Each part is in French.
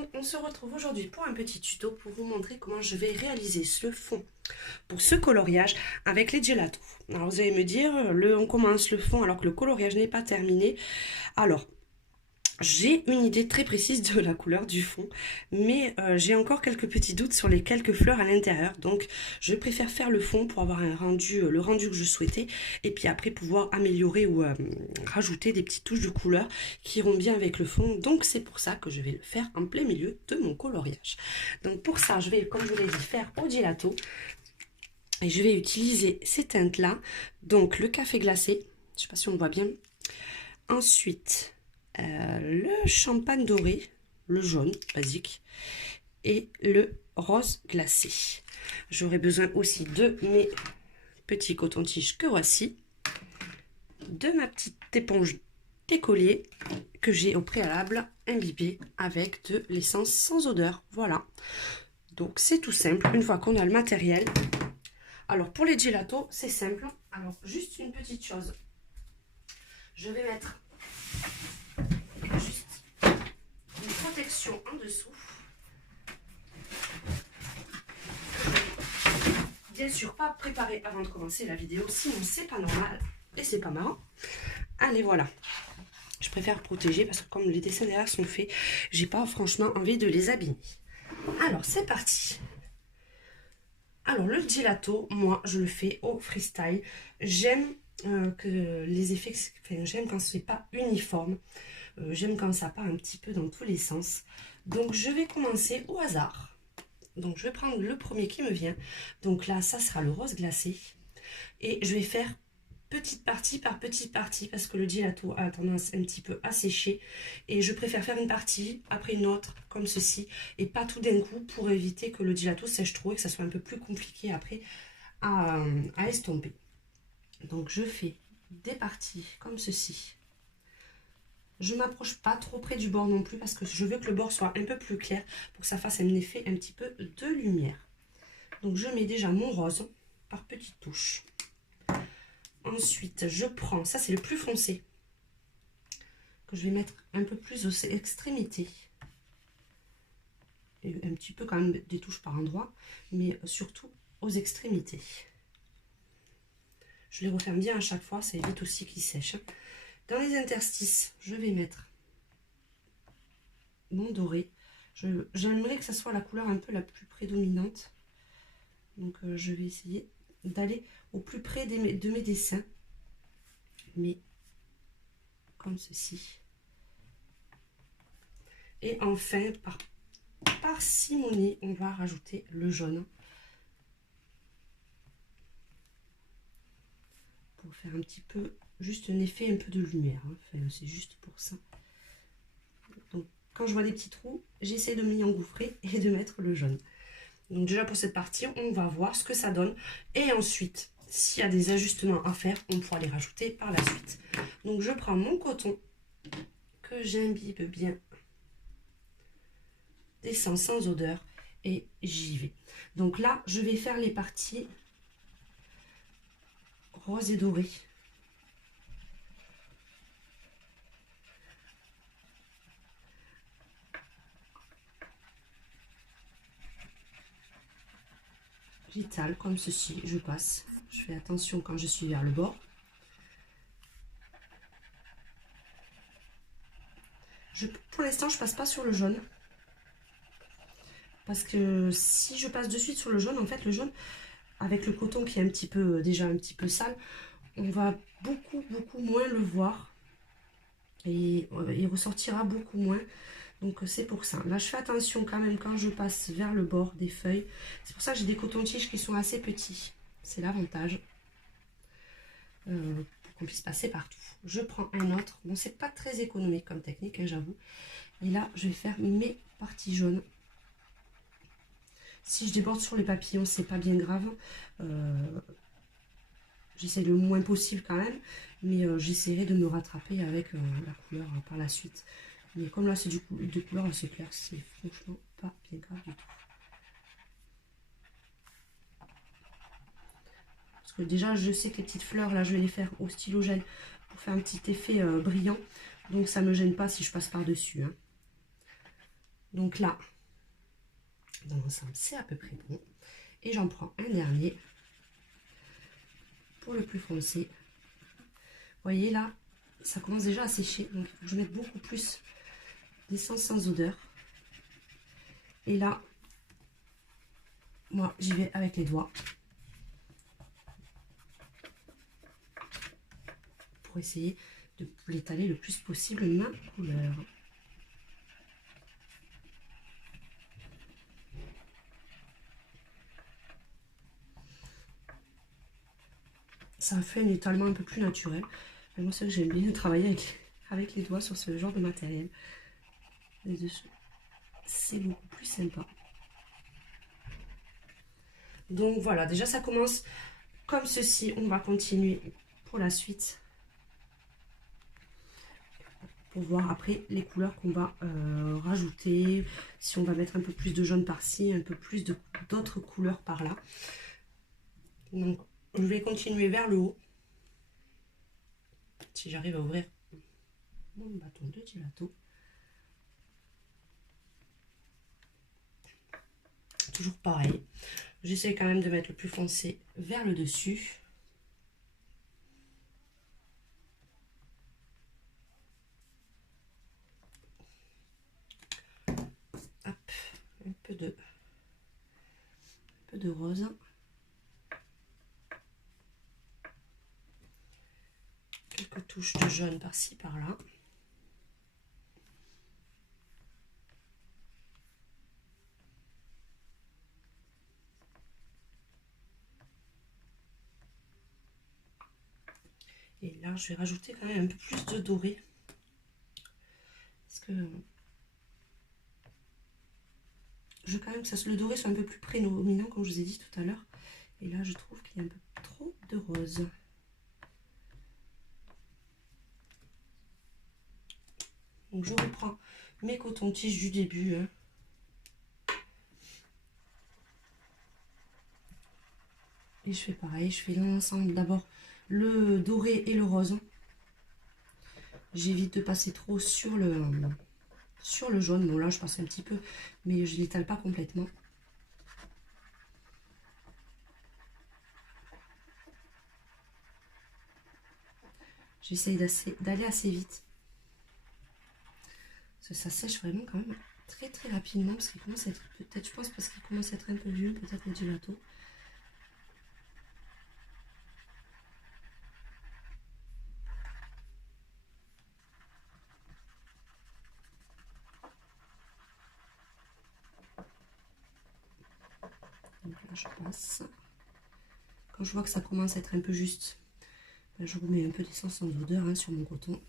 monde, on se retrouve aujourd'hui pour un petit tuto pour vous montrer comment je vais réaliser ce fond pour ce coloriage avec les gelatos. Alors vous allez me dire, on commence le fond alors que le coloriage n'est pas terminé. Alors, j'ai une idée très précise de la couleur du fond, mais j'ai encore quelques petits doutes sur les quelques fleurs à l'intérieur. Donc, je préfère faire le fond pour avoir un rendu, le rendu que je souhaitais, et puis après pouvoir améliorer ou rajouter des petites touches de couleur qui iront bien avec le fond. Donc, c'est pour ça que je vais le faire en plein milieu de mon coloriage. Donc, pour ça, je vais, comme je vous l'ai dit, faire au gelato. Et je vais utiliser ces teintes-là. Donc, le café glacé, je ne sais pas si on le voit bien. Ensuite, le champagne doré, le jaune basique et le rose glacé. J'aurai besoin aussi de mes petits cotons-tiges que voici, de ma petite éponge d'écolier que j'ai au préalable imbibée avec de l'essence sans odeur. Voilà, donc c'est tout simple une fois qu'on a le matériel. Alors pour les gelatos c'est simple, alors juste une petite chose, je vais mettre juste une protection en dessous. Bien sûr pas préparer avant de commencer la vidéo, sinon c'est pas normal et c'est pas marrant. Allez, voilà, je préfère protéger parce que comme les dessins derrière sont faits, j'ai pas franchement envie de les abîmer. Alors c'est parti. Alors le gelato, moi je le fais au freestyle. J'aime que les effets, enfin, j'aime quand c'est pas uniforme. J'aime quand ça part un petit peu dans tous les sens. Donc je vais commencer au hasard. Donc je vais prendre le premier qui me vient. Donc là ça sera le rose glacé. Et je vais faire petite partie par petite partie parce que le gelato a tendance un petit peu à sécher. Et je préfère faire une partie après une autre comme ceci. Et pas tout d'un coup pour éviter que le gelato sèche trop et que ça soit un peu plus compliqué après à estomper. Donc je fais des parties comme ceci. Je ne m'approche pas trop près du bord non plus parce que je veux que le bord soit un peu plus clair pour que ça fasse un effet un petit peu de lumière. Donc je mets déjà mon rose par petites touches. Ensuite je prends, ça c'est le plus foncé, que je vais mettre un peu plus aux extrémités. Et un petit peu quand même des touches par endroit, mais surtout aux extrémités. Je les referme bien à chaque fois, ça évite aussi qu'ils sèchent. Dans les interstices, je vais mettre mon doré. J'aimerais que ça soit la couleur un peu la plus prédominante. Donc je vais essayer d'aller au plus près de mes dessins. Mais comme ceci. Et enfin, par parcimonie, on va rajouter le jaune. Pour faire un petit peu, juste un effet un peu de lumière. Hein. Enfin, c'est juste pour ça. Donc, quand je vois des petits trous, j'essaie de m'y engouffrer et de mettre le jaune. Donc déjà pour cette partie, on va voir ce que ça donne. Et ensuite, s'il y a des ajustements à faire, on pourra les rajouter par la suite. Donc je prends mon coton que j'imbibe bien d'essence sans odeur et j'y vais. Donc là, je vais faire les parties rose et doré. J'étale comme ceci, je passe. Je fais attention quand je suis vers le bord. Pour l'instant, je passe pas sur le jaune. Parce que si je passe de suite sur le jaune, en fait, le jaune, avec le coton qui est un petit peu, déjà un petit peu sale, on va beaucoup moins le voir. Et il ressortira beaucoup moins. Donc c'est pour ça. Là, je fais attention quand même quand je passe vers le bord des feuilles. C'est pour ça que j'ai des cotons-tiges qui sont assez petits. C'est l'avantage. Pour qu'on puisse passer partout. Je prends un autre. Bon, c'est pas très économique comme technique, hein, j'avoue. Et là, je vais faire mes parties jaunes. Si je déborde sur les papillons, c'est pas bien grave. J'essaie le moins possible quand même. Mais j'essaierai de me rattraper avec la couleur par la suite. Mais comme là, c'est de couleur assez claire, c'est franchement pas bien grave du tout. Parce que déjà, je sais que les petites fleurs, là, je vais les faire au stylo gel pour faire un petit effet brillant. Donc, ça ne me gêne pas si je passe par-dessus. Hein. Donc là, dans l'ensemble, c'est à peu près bon. Et j'en prends un dernier pour le plus foncé. Vous voyez là, ça commence déjà à sécher. Donc il faut que je mette beaucoup plus d'essence sans odeur. Et là, moi, j'y vais avec les doigts. Pour essayer de l'étaler le plus possible ma couleur. Ça fait un étalement un peu plus naturel. Et moi, c'est que j'aime bien travailler avec les doigts sur ce genre de matériel. Les dessous, c'est beaucoup plus sympa. Donc voilà, déjà ça commence comme ceci. On va continuer pour la suite. Pour voir après les couleurs qu'on va rajouter. Si on va mettre un peu plus de jaune par-ci, un peu plus d'autres couleurs par-là. Donc je vais continuer vers le haut. Si j'arrive à ouvrir mon bâton de gelato. Toujours pareil. J'essaie quand même de mettre le plus foncé vers le dessus. Hop, un peu de rose. Quelques touches de jaune par-ci, par-là. Et là, je vais rajouter quand même un peu plus de doré. Parce que je veux quand même que le doré soit un peu plus prédominant, comme je vous ai dit tout à l'heure. Et là, je trouve qu'il y a un peu trop de rose. Donc, je reprends mes cotons-tiges du début. Hein. Et je fais pareil, je fais l'ensemble d'abord le doré et le rose. J'évite de passer trop sur le jaune. Bon là je passe un petit peu, mais je ne l'étale pas complètement. J'essaye d'aller assez vite. Parce que ça sèche vraiment quand même très très rapidement. Parce qu'il commence à être, peut-être je pense parce qu'il commence à être un peu vieux, peut-être le gelato. Donc là je passe. Quand je vois que ça commence à être un peu juste, ben, je remets un peu d'essence sans odeur hein, sur mon coton.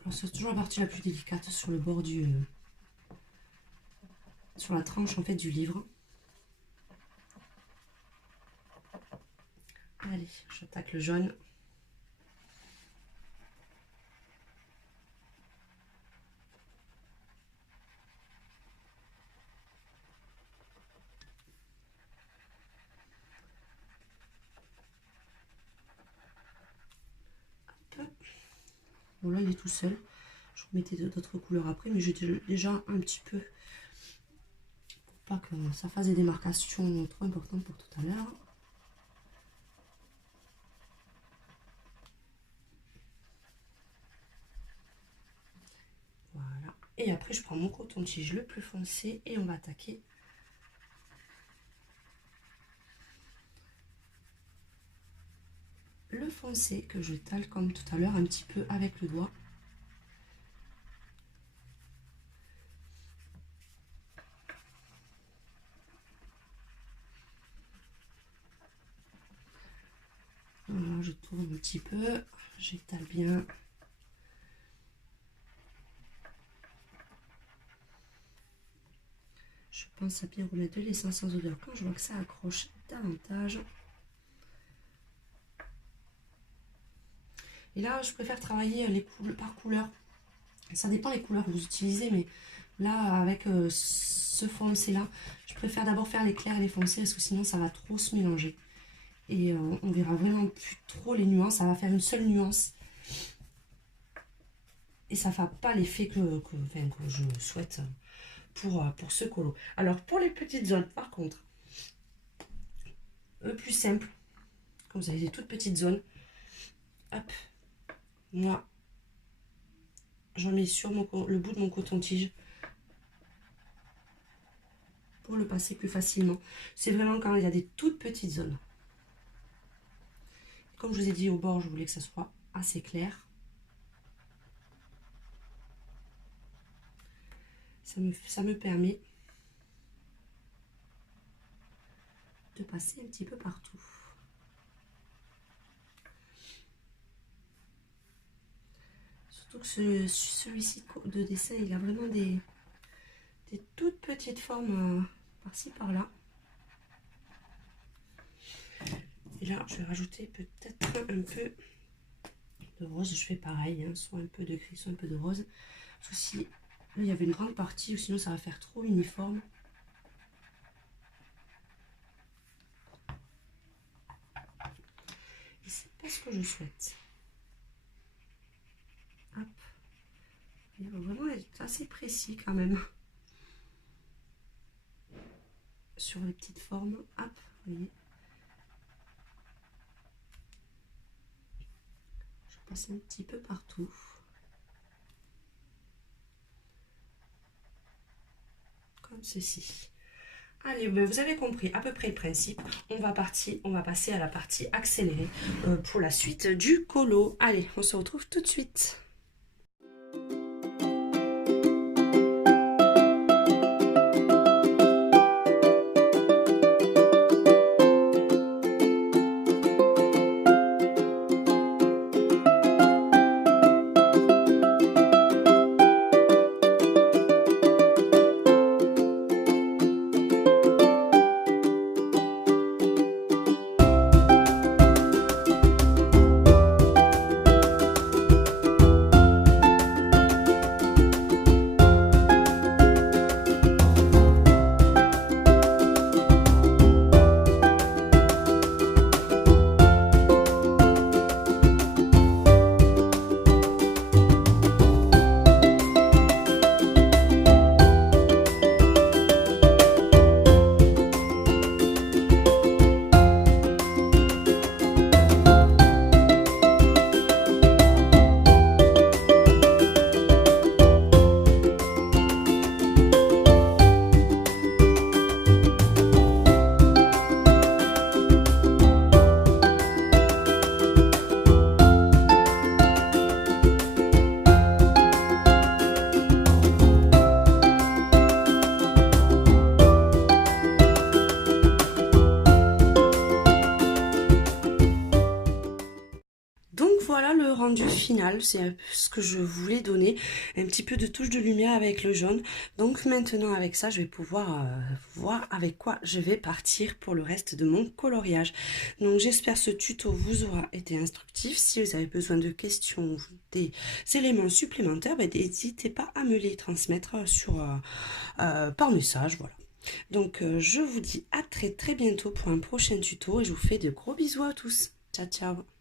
Alors c'est toujours la partie la plus délicate sur le bord sur la tranche en fait du livre. Allez, j'attaque le jaune. Bon là il est tout seul. Je remettais d'autres couleurs après, mais j'ai déjà un petit peu pour pas que ça fasse des démarcations trop importantes pour tout à l'heure. Voilà. Et après je prends mon coton-tige le plus foncé et on va attaquer le foncé que je tale comme tout à l'heure un petit peu avec le doigt. Voilà, je tourne un petit peu, j'étale bien. Je pense à bien remettre de l'essence sans odeur quand je vois que ça accroche davantage. Et là, je préfère travailler par couleur. Ça dépend des couleurs que vous utilisez, mais Là, avec ce foncé là, je préfère d'abord faire les clairs et les foncés parce que sinon ça va trop se mélanger. Et on verra vraiment plus trop les nuances, ça va faire une seule nuance. Et ça ne fera pas l'effet que je souhaite pour ce colo. Alors pour les petites zones, par contre, le plus simple, quand vous avez des toutes petites zones, hop, moi, j'en mets sur le bout de mon coton-tige pour le passer plus facilement. C'est vraiment quand il y a des toutes petites zones. Comme je vous ai dit au bord, je voulais que ça soit assez clair. Ça me permet de passer un petit peu partout. Surtout que celui-ci de dessin, il a vraiment des toutes petites formes par-ci par-là. Et là, je vais rajouter peut-être un peu de rose. Je fais pareil, hein, soit un peu de gris, soit un peu de rose. Parce que si là, il y avait une grande partie, ou sinon ça va faire trop uniforme. Et c'est pas ce que je souhaite. Hop. Il va vraiment être assez précis quand même. Sur les petites formes. Hop, vous voyez. Je passe un petit peu partout. Comme ceci. Allez, ben vous avez compris à peu près le principe. On va passer à la partie accélérée pour la suite du colo. Allez, on se retrouve tout de suite. Voilà le rendu final, c'est ce que je voulais donner, un petit peu de touche de lumière avec le jaune. Donc maintenant avec ça, je vais pouvoir voir avec quoi je vais partir pour le reste de mon coloriage. Donc j'espère ce tuto vous aura été instructif. Si vous avez besoin de questions, des éléments supplémentaires, n'hésitez pas à me les transmettre par message. Voilà. Donc je vous dis à très bientôt pour un prochain tuto et je vous fais de gros bisous à tous. Ciao ciao.